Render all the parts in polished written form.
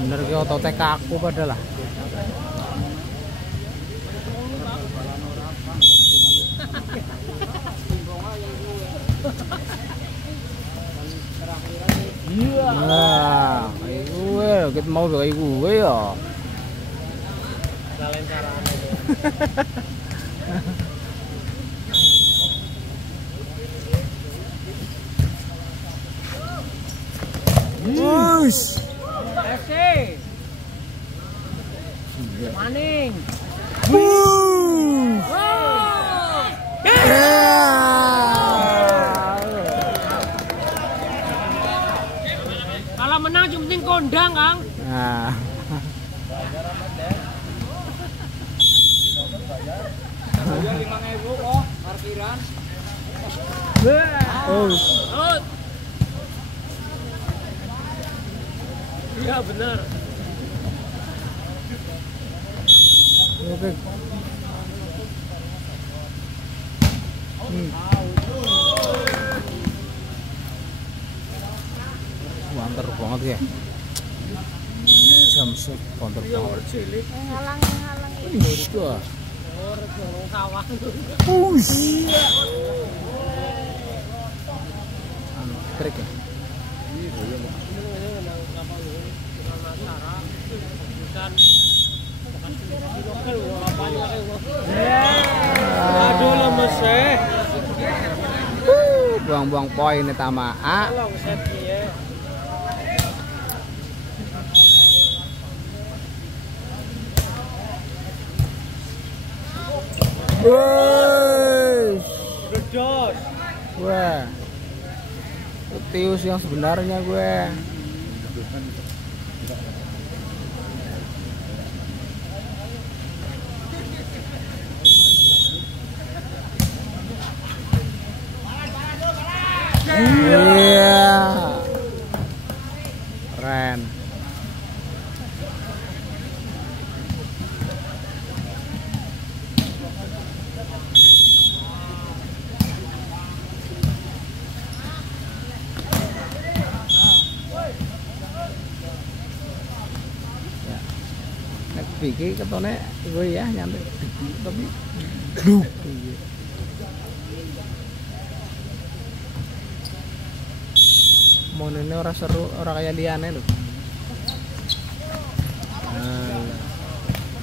Bener ki otote kaku padahal lah. Nah, kayak gue, kita mau kayak gue ya. Lain carane. Wush. FC. Maning. Wush. Kalau menang cuma penting kondang, Kang. Nah. Bayar 5.000 kok parkiran. Wush. Iya benar. Oke. Banter banget ya. Jam set banter banget. Ngalang. Itu ah. Orang sawah. Wush. Anu, trik ya. Aduh lemes eh. Buang-buang poin eta mah. Long set piye. Wush. Bedos. Wah. Tius yang sebenarnya gue. Iya. Keren. Nek iki ketone gue ya nyantai. Tapi gluk. Monene ora seru, ora kayak liane lho.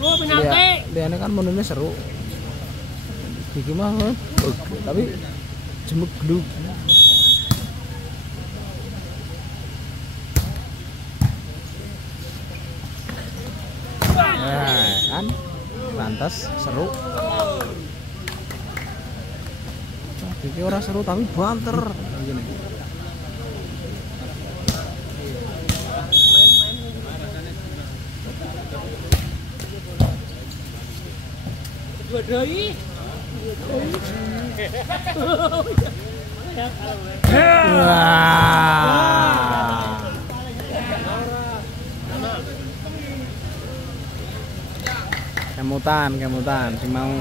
Oh, penalti. Liane kan monene seru. Iki mah tapi jemuk gluk. Nah, kan lantas seru. Iki ora seru tapi banter gini. Doi. Wah. Kemutan si mau.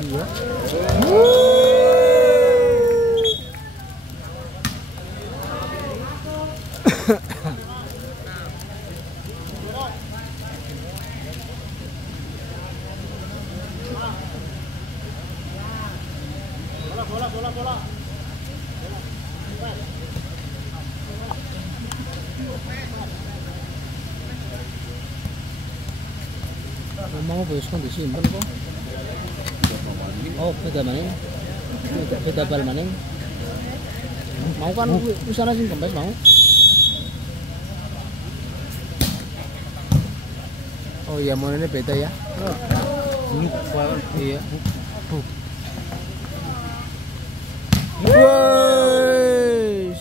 Iya. Bola. Mau bos kan disimpan kok. Oh, beda maning. Beda bal maning. Mau kan usana sing kempes mau. Oh iya, mau ini beda ya. Iya. Wes.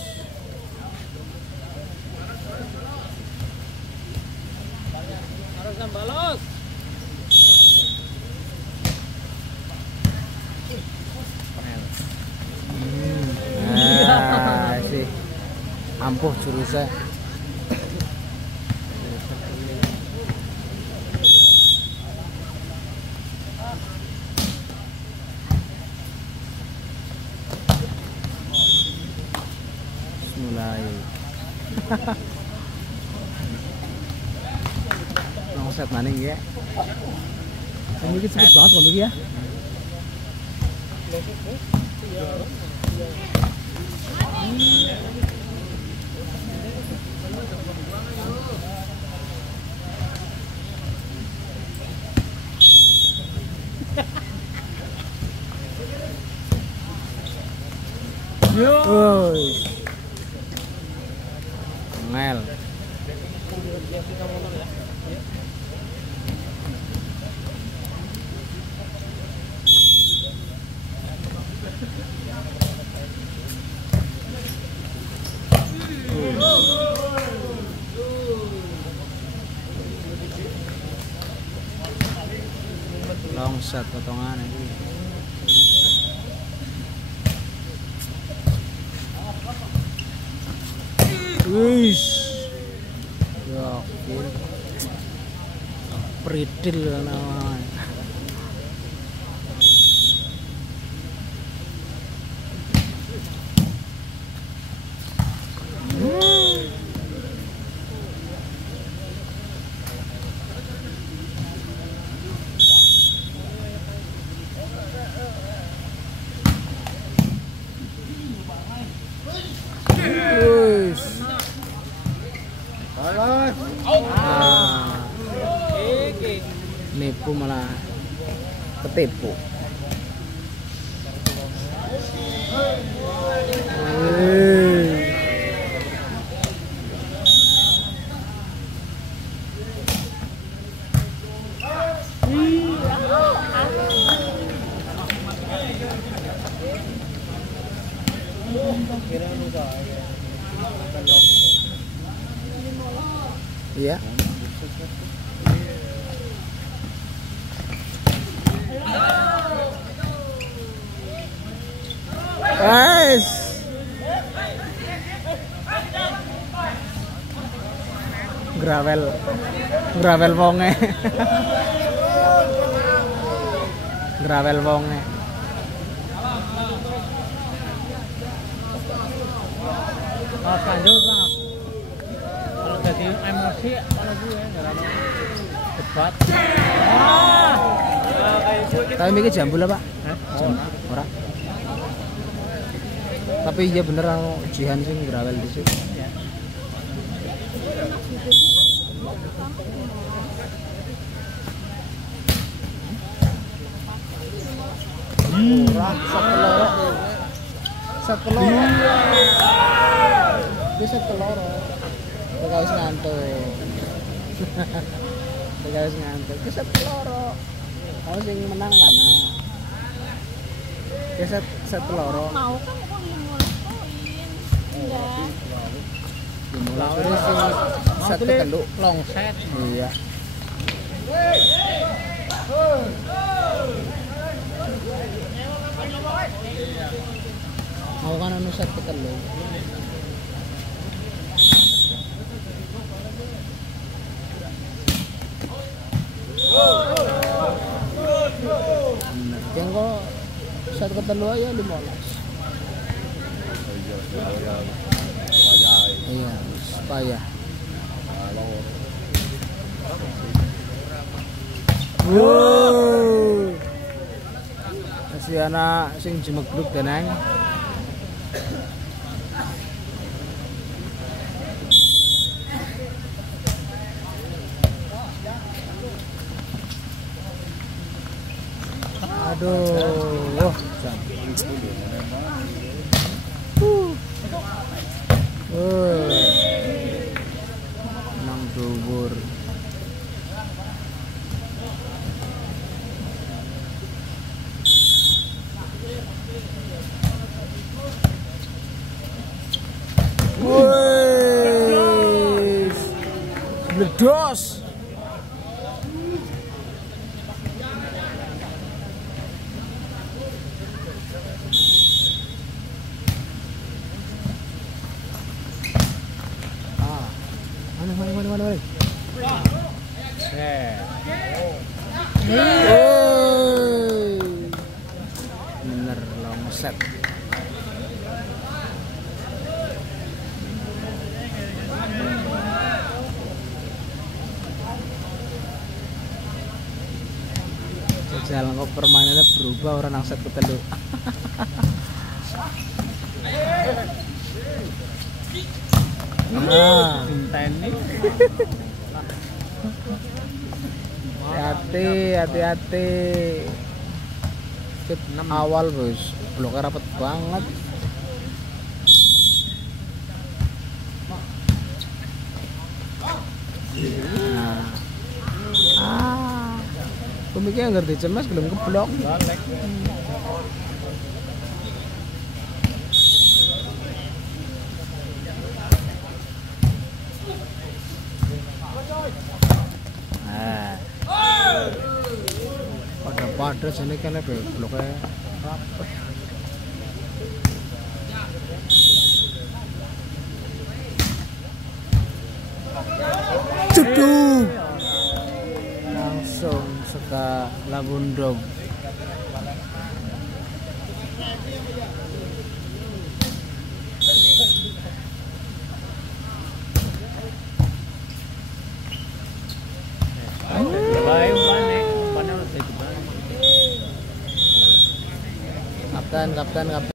Harus balos. Nah, sih. Ampuh jurusnya. Mulai. Ngomset maning ya. Ini cepet banget kok ya. Ngel. Longset potongan ini. Wis. Yakin. Pritil namanya. Nipu malah ketipu. Iya. Guys. Gravel wonge. Gravel wonge. Lanjut Bang. Kalau jadi emosi kalau gue debat. Tapi mikir jambul lah, Pak. Ora. Tapi iya bener jihan sing gravel di situ. Ora sekeloro. Bisa sekeloro. Wis ngantuk. Wis ngantuk. Wis sekeloro. Kalau sing menang kana. Ya seteloro. Mau kan kok 15 poin. Enggak. 15 terus satu teluk long set. Iya. Mau kan anu satu teluk. Bener. Kok satu ketelu aja 15. Iya, payah. Wow. Masih anak sing jemegluk deneng. Aduh, Dos. Mana. Bener long set. Jalan kok permainannya berubah orang nang set ketelu. Nah, inteni. Hati-hati. Set awal bos, bloknya rapet banget. Nah. Pemikirnya ngerti cemas belum keblok. Pada sini kan bloknya rapet. Ceduk. Langsung seka labundong. Kapten.